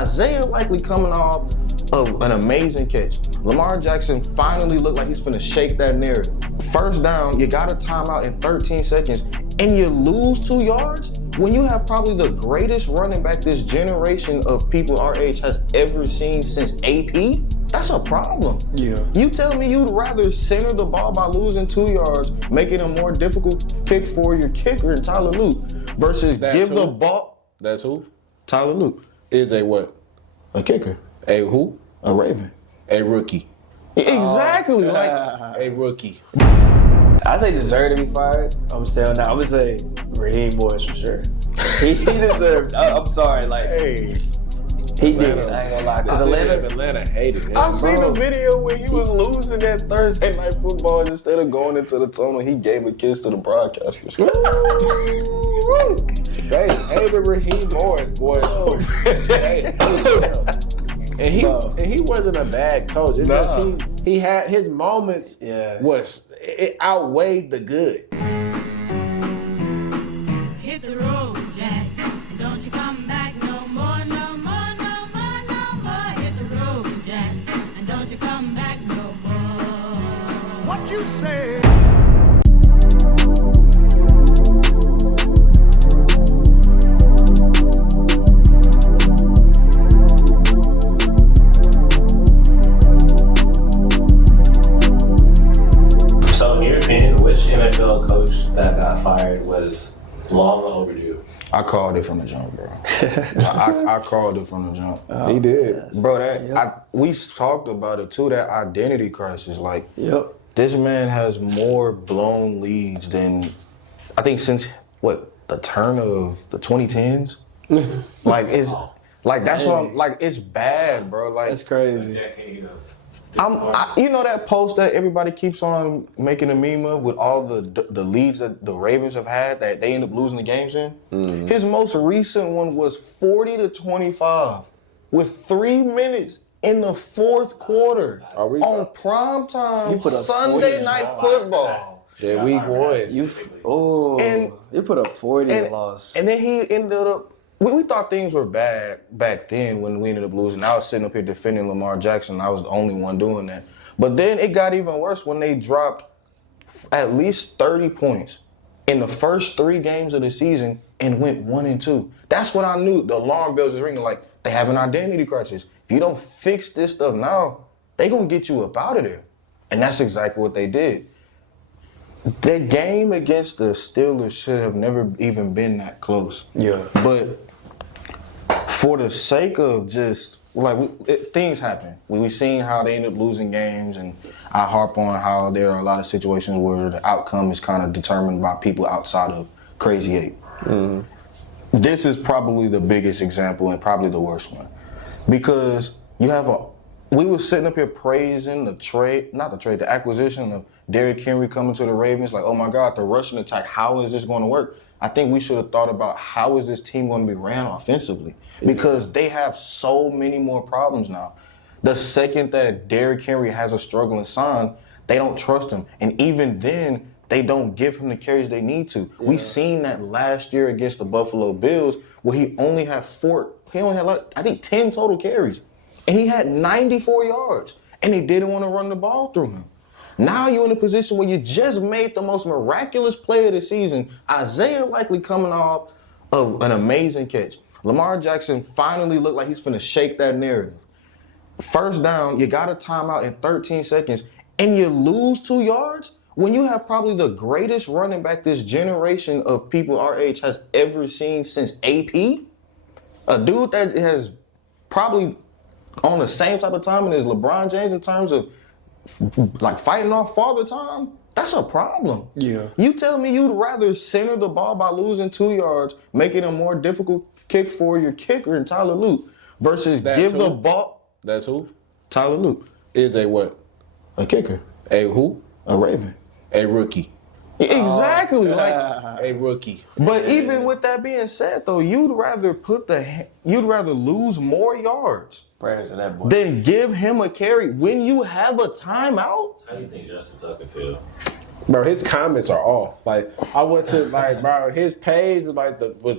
Isaiah likely coming off of an amazing catch. Lamar Jackson finally looked like he's finna shake that narrative. First down, you got a timeout in 13 seconds, and you lose 2 yards? When you have probably the greatest running back this generation of people our age has ever seen since AP, that's a problem. Yeah. You tell me you'd rather center the ball by losing 2 yards, making a more difficult kick for your kicker and Tyler Luke, versus the ball. That's who? Tyler Luke. Is a what? A kicker. A who? A Raven. A rookie. Exactly. A rookie. I say deserve to be fired. I'm still not. I'm gonna say Raheem Morris for sure. He deserved. I'm sorry. Hey. He did. I ain't gonna lie. Cause Atlanta hated him. I seen a video where he was losing that Thursday Night Football, and instead of going into the tunnel, he gave a kiss to the broadcasters. They hated Raheem Morris, boy. And he wasn't a bad coach. It's just he had his moments. Yeah. It outweighed the good. Hit the road, Jack, and don't you come back no more, no more, no more, no more. Hit the road, Jack, and don't you come back no more. What you say? So, in your opinion, which NFL coach that got fired was long overdue? I called it from the jump, bro. I called it from the jump. He did. Bro, we talked about it too, that identity crisis. Like, this man has more blown leads than, I think since, the turn of the 2010s? That's what I'm, it's bad, bro. Like, That's crazy. you know that post that everybody keeps on making a meme of with all the leads that the Ravens have had that they end up losing the games in? Mm-hmm. His most recent one was 40-25 with 3 minutes in the fourth quarter on primetime Sunday Night Football. Yeah, week one. You put up 40 and lost. And then he ended up. We thought things were bad back then when we ended up losing. I was sitting up here defending Lamar Jackson. I was the only one doing that. But then it got even worse when they dropped at least 30 points in the first 3 games of the season and went 1-2. That's when I knew the alarm bells was ringing. Like, they have an identity crisis. If you don't fix this stuff now, they gonna get you up out of there. And that's exactly what they did. The game against the Steelers should have never even been that close. Yeah. But for the sake of just, things happen. We've seen how they end up losing games, and I harp on how there are a lot of situations where the outcome is kind of determined by people outside of Crazy 8. Mm-hmm. This is probably the biggest example and probably the worst one. Because we were sitting up here praising the acquisition of Derrick Henry coming to the Ravens, like, oh my God, the rushing attack, how is this going to work? I think we should have thought about how is this team going to be ran offensively? Because they have so many more problems now. The second that Derrick Henry has a struggling sign, they don't trust him. And even then, they don't give him the carries they need to. Yeah. We seen that last year against the Buffalo Bills where he only had 10 total carries. And he had 94 yards. And they didn't want to run the ball through him. Now you're in a position where you just made the most miraculous play of the season. Isaiah likely coming off of an amazing catch. Lamar Jackson finally looked like he's finna shake that narrative. First down, you got a timeout in 13 seconds, and you lose 2 yards? When you have probably the greatest running back this generation of people our age has ever seen since AP? A dude that has probably on the same type of timing as LeBron James in terms of fighting off father time, that's a problem. Yeah. You tell me you'd rather center the ball by losing 2 yards, making a more difficult kick for your kicker and Tyler Luke, versus the ball. That's who? Tyler Luke. Is a what? A kicker. A who? A Raven. A rookie. Exactly. A rookie. But even with that being said, though, you'd rather lose more yards Prayers to that boy. than give him a carry when you have a timeout. How do you think Justin Tucker feel? Bro, his comments are off. I went to bro, his page was was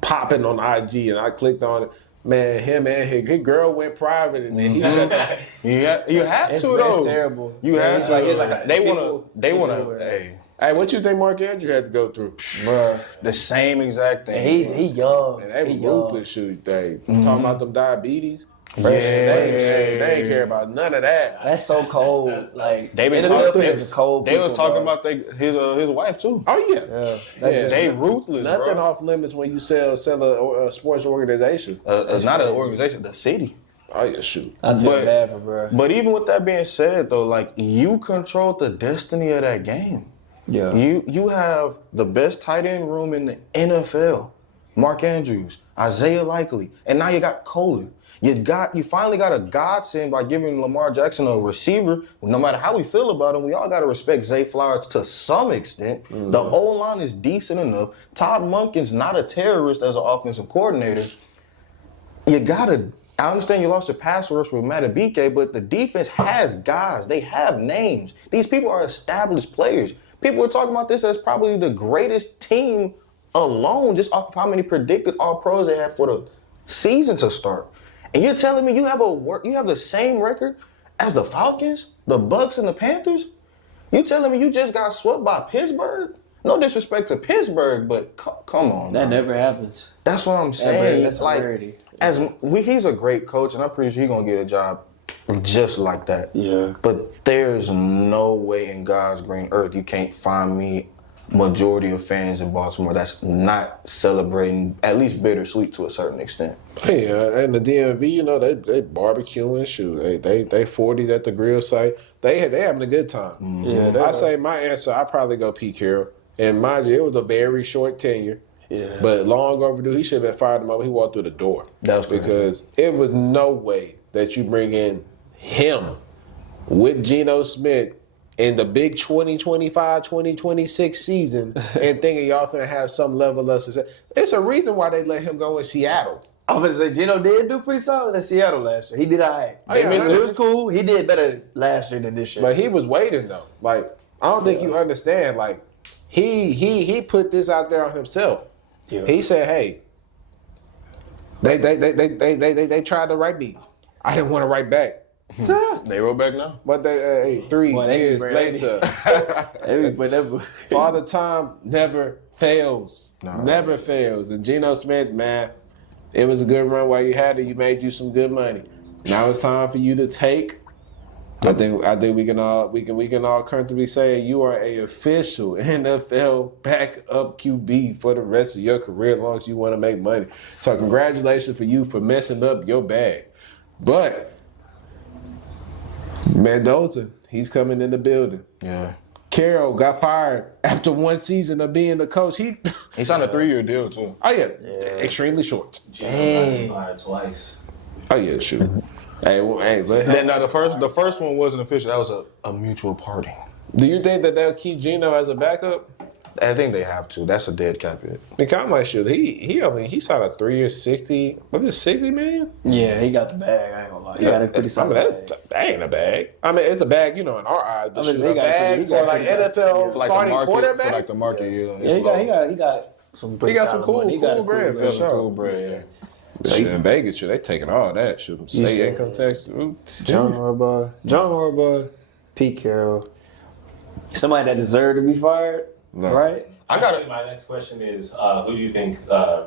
popping on IG, and I clicked on it. Man, him and his girl went private, and then he shut the You have It's, to though. it's terrible. You have It's to. like, it's like they people- wanna. Hey, Hey, what you think Mark Andrews had to go through? Bruh. the same exact thing. He young. Man, they he were ruthless, shoot. They talking about them diabetes. They ain't care about none of that. That's so cold. Like They been NFL talking. players are cold. They was people, talking bro. about his wife too. Oh yeah, Yeah, that's Yeah, just- They ruthless, nothing bro. off limits when you sell a sports organization. It's not an organization, the city. Oh yeah, shoot. I feel but- bad for bro. But even with that being said, though, like you controlled the destiny of that game. Yeah. You have the best tight end room in the NFL. Mark Andrews, Isaiah Likely, and now you got Kohler. You finally got a godsend by giving Lamar Jackson a receiver. No matter how we feel about him, we all got to respect Zay Flowers to some extent. The O-line is decent enough. Todd Monken's not a terrorist as an offensive coordinator. I understand you lost your pass rush with Matabike, but the defense has guys. They have names. These people are established players. People are talking about this as probably the greatest team alone, just off of how many predicted All-Pros they had for the season to start. And you're telling me you have the same record as the Falcons, the Bucks, and the Panthers? You telling me you just got swept by Pittsburgh? No disrespect to Pittsburgh, but come on. That bro. never happens. That's what I'm saying. That's a like, rarity. He's a great coach, and I'm pretty sure he's gonna get a job just like that. Yeah. But there's no way in God's green earth you can't find me majority of fans in Baltimore that's not celebrating at least bittersweet to a certain extent. Hey, and the DMV, you know, they barbecuing, shoot. They 40s at the grill site. They having a good time. Yeah. I say my answer, I probably go Pete Carroll. And mind you, it was a very short tenure. Yeah. But long overdue. He should have been fired the moment he walked through the door. That's crazy. because it was no way that you bring in him with Geno Smith in the big 2025-2026 season and thinking y'all finna have some level of success. It's a reason why they let him go in Seattle. I'm gonna say Geno did do pretty solid in Seattle last year. He did all right. Oh, yeah, It was cool. He did better last year than this year. But he was waiting though. Like, I don't think you understand. Like, he put this out there on himself. Yeah. He said, "Hey, they tried to write me. I didn't want to write back." They roll back now? But they 3 Boy, they years be later, Father Time never fails. Never fails. And Geno Smith, man, it was a good run while you had it. You made you some good money. Now it's time for you to take. I think we can all comfortably say you are a official NFL backup QB for the rest of your career, as long as you want to make money. So congratulations for you for messing up your bag. But Mendoza, he's coming in the building. Yeah. Carroll got fired after one season of being the coach. He signed a 3-year deal too. Extremely short. Gino got fired twice. Oh yeah, shoot. Now the first one wasn't official. That was a mutual parting. Do you think that they'll keep Geno as a backup? I think they have to. That's a dead cap hit. Because I'm like, sure, he signed a 3-year 60. Was it 60 million? yeah, he got the bag. I ain't gonna lie. He got a pretty solid bag. that ain't a bag. I mean, it's a bag, in our eyes, but I mean, shoot, he a got bag pretty- for he got like pretty- NFL For like starting the market, quarterback. for like the market, yeah. Yeah, he got some pretty He got some solid cool money. He got a bread cool for sure. Cool bread, yeah. Shit, in Vegas, they taking all that. Shoot, state said- income tax. John Harbaugh, Pete Carroll. Somebody that deserved to be fired, No. right? Actually, my next question is, who do you think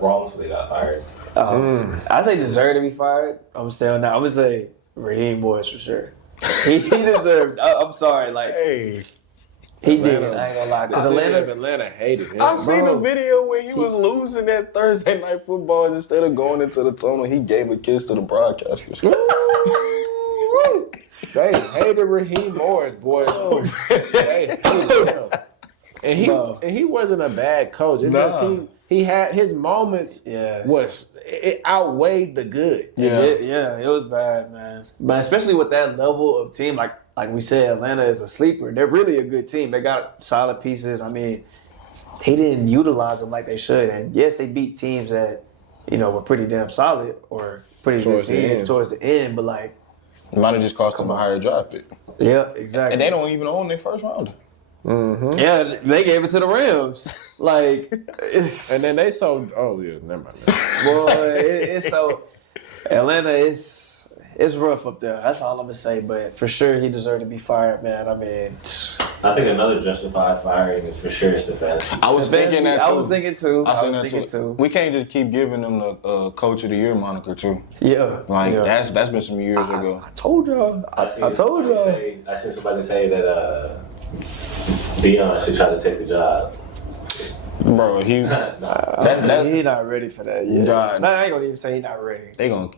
wrongfully got fired? I say deserved to be fired. I'm still not. I'm gonna say Raheem Boyce for sure. He deserved. I'm sorry, like Hey. he did. Atlanta- I ain't gonna lie, The because city Atlanta. of Atlanta hated him. I seen Bro. a video where he was losing that Thursday night football, and instead of going into the tunnel, he gave a kiss to the broadcasters. They hated Raheem Morris, boy. They hated him. And he wasn't a bad coach. It's just he had his moments. Yeah. It outweighed the good. It was bad, man. But especially with that level of team, like we said, Atlanta is a sleeper. They're really a good team. They got solid pieces. I mean, he didn't utilize them like they should. And yes, they beat teams that were pretty damn solid or pretty Towards good the teams end. towards the end. But like, It might have just cost them a higher draft pick. yeah, exactly. And they don't even own their first rounder. Yeah, they gave it to the Rams. Like, And then they sold. Oh yeah, never mind. boy, it's so. Atlanta is it's rough up there. That's all I'm gonna say. But for sure, he deserved to be fired, man. I mean, I think another justified firing is for sure Stefanski. I was thinking that too. I was thinking too. We can't just keep giving them the Coach of the Year moniker too. Yeah, Like yeah. that's been some years ago. I told y'all. I told y'all. I seen somebody say that Dion should try to take the job. Bro, he He not ready for that yet. God. I ain't gonna even say he not ready. they gonna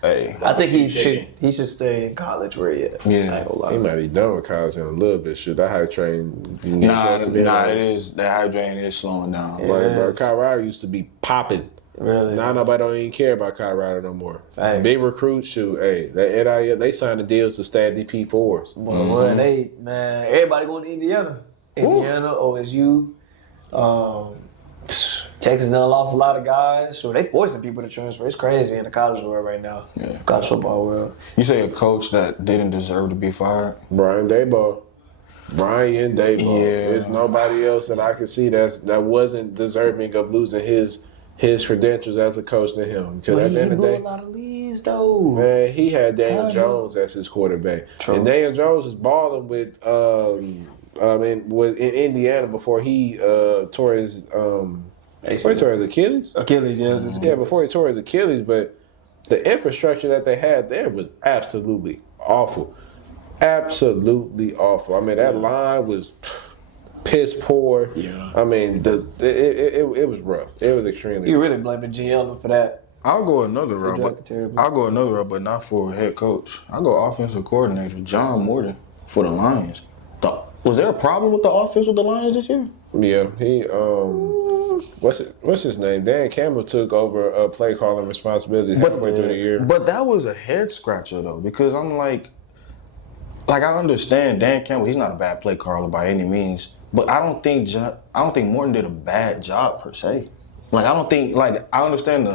hey. I think he should stay in college where he at. Yeah. I ain't gonna lie. He might be done with college in a little bit. Shoot, that hype train. Nah, it is that hydrating is slowing down. Yeah. Like, bro, Colorado used to be popping. Really? Now nobody don't even care about Colorado no more. Thanks. Big recruits, shoot, hey, that NIL, they signed the deals to stay at the P4s. Well, everybody going to Indiana. Indiana, OSU. Texas done lost a lot of guys. So they forcing people to transfer. It's crazy in the college world right now. Yeah. College football world. You say a coach that didn't deserve to be fired? Brian Daboll. Yeah. There's nobody else that I could see that wasn't deserving of losing his credentials as a coach than him. Because at the end of the day, a lot of leads though. man, he had Daniel Jones as his quarterback. True. And Daniel Jones was balling with in Indiana before he tore his before he tore his Achilles. Achilles, yeah. Yeah, before he tore his Achilles, but the infrastructure that they had there was absolutely awful. Absolutely awful. I mean, that line was piss poor. Yeah. I mean, it was rough. It was extremely You rough. really blame the GM for that. I'll go another route, drafted but terribly. not for a head coach. I'll go offensive coordinator, John Morton, for the Lions. Was there a problem with the offense with the Lions this year? Yeah, he what's his name? Dan Campbell took over play calling responsibility halfway through the year. But that was a head scratcher though, because I'm like I understand Dan Campbell. He's not a bad play caller by any means, but I don't think Morton did a bad job per se. I understand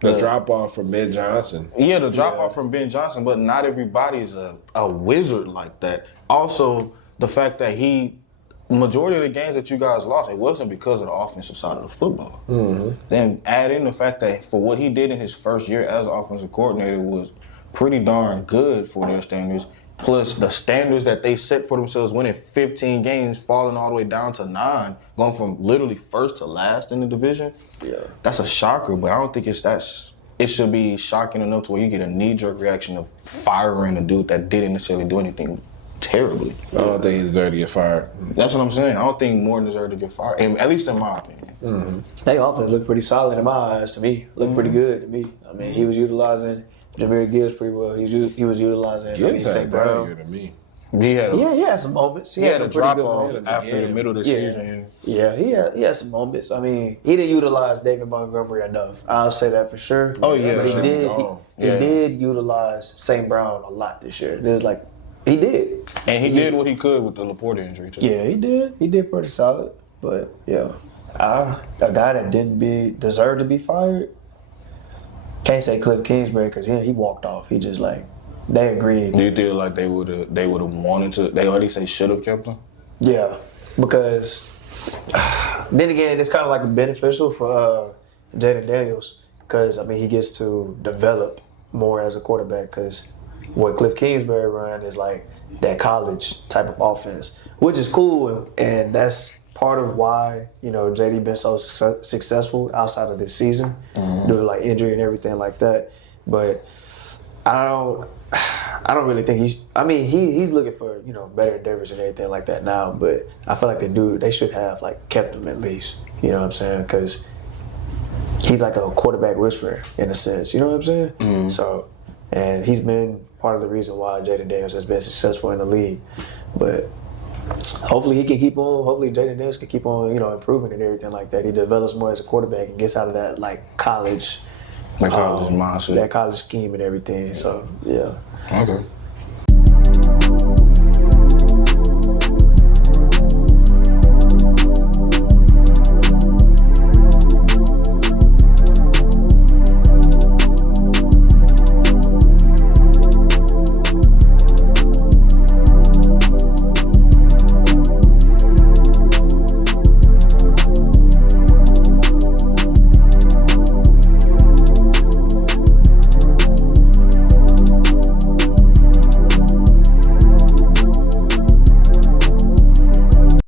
The drop off from Ben Johnson. Yeah, the drop off from Ben Johnson, but not everybody's a wizard like that. Also, the fact that majority of the games that you guys lost, it wasn't because of the offensive side of the football. Mm-hmm. Then add in the fact that for what he did in his first year as offensive coordinator was pretty darn good for their standards. Plus the standards that they set for themselves, winning 15 games, falling all the way down to 9, going from literally first to last in the division. Yeah, that's a shocker. But I don't think it should be shocking enough to where you get a knee-jerk reaction of firing a dude that didn't necessarily do anything terribly. I don't think he deserved to get fired. That's what I'm saying. I don't think Morton deserved to get fired, at least in my opinion. Mm-hmm. They offense looked pretty solid in my eyes to me. Looked pretty good to me. I mean, he was utilizing Jahmyr Gibbs pretty well. He was utilizing St. Brown. To me. He had some moments. He had some a pretty drop good off moments. after the middle of the season. Yeah, he had some moments. I mean, he didn't utilize David Montgomery enough. I'll say that for sure. Oh, yeah. But he Yeah. did utilize St. Brown a lot this year. He did. And he did what he could with the Laporte injury too. Yeah, he did. He did pretty solid. But yeah, a guy that didn't deserve to be fired. Can't say Cliff Kingsbury because he walked off. He just they agreed. Do you feel like they would have wanted to? They already say should have kept him. Yeah, because then again, it's kind of beneficial for Jaden Daniels because I mean he gets to develop more as a quarterback because what Cliff Kingsbury run is that college type of offense, which is cool, and that's part of why JD been so successful outside of this season, due to injury and everything like that. But I don't really think he's looking for better endeavors and everything like that now. But I feel like they should have kept him at least. You know what I'm saying? Because he's like a quarterback whisperer in a sense. You know what I'm saying? Mm-hmm. So, and he's been part of the reason why Jaden Daniels has been successful in the league. But hopefully he can keep on. Hopefully Jaden Daniels can keep on, improving and everything like that. He develops more as a quarterback and gets out of that college, mindset, that college scheme and everything. So yeah. Okay.